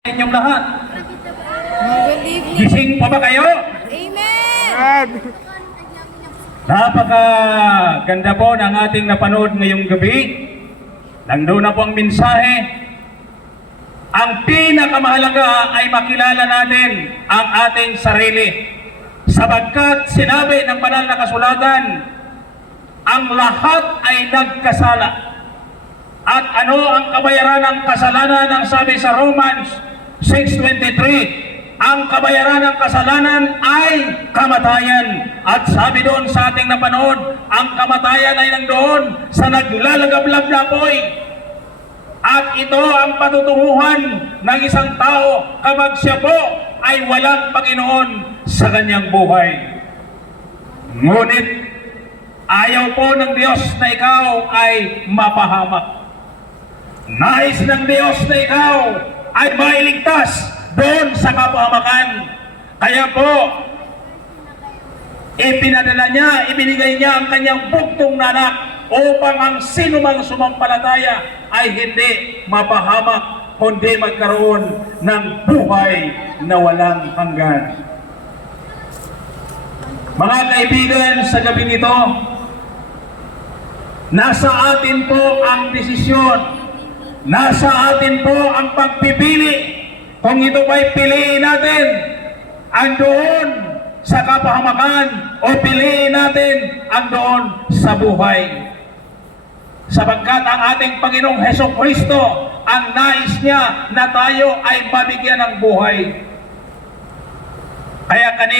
Inyong lahat. Good evening. Gising pa ba kayo? Amen. Napakaganda po ng ating napanood ngayong gabi. Nandun na po ang mensahe. Ang pinakamahalaga ay makilala natin ang ating sarili. Sapagkat sinabi ng banal na kasulatan, ang lahat ay nagkasala. At ano ang kabayaran ng kasalanan? Ang sabi sa Romans 6:23, ang kabayaran ng kasalanan ay kamatayan. At sabi doon sa ating napanood, ang kamatayan ay nandoon sa naglalagablab na apoy. At ito ang patutunguhan ng isang tao kapag siya po ay walang Panginoon sa kanyang buhay. Ngunit ayaw po ng Diyos na ikaw ay mapahamak. Nais ng Diyos na ikaw ay mailigtas doon sa kapahamakan. Kaya po, ipinadala niya, ibinigay niya ang kanyang bugtong na anak upang ang sinumang sumampalataya ay hindi mapahamak, kundi magkaroon ng buhay na walang hanggan. Mga kaibigan, sa gabi nito, nasa atin po ang desisyon. Nasa atin po ang pagpipili kung ito ba'y piliin natin andoon sa kapahamakan o piliin natin andoon sa buhay. Sapagkat ang ating Panginoong Hesukristo, ang nais niya na tayo ay mabigyan ng buhay. Kaya kanina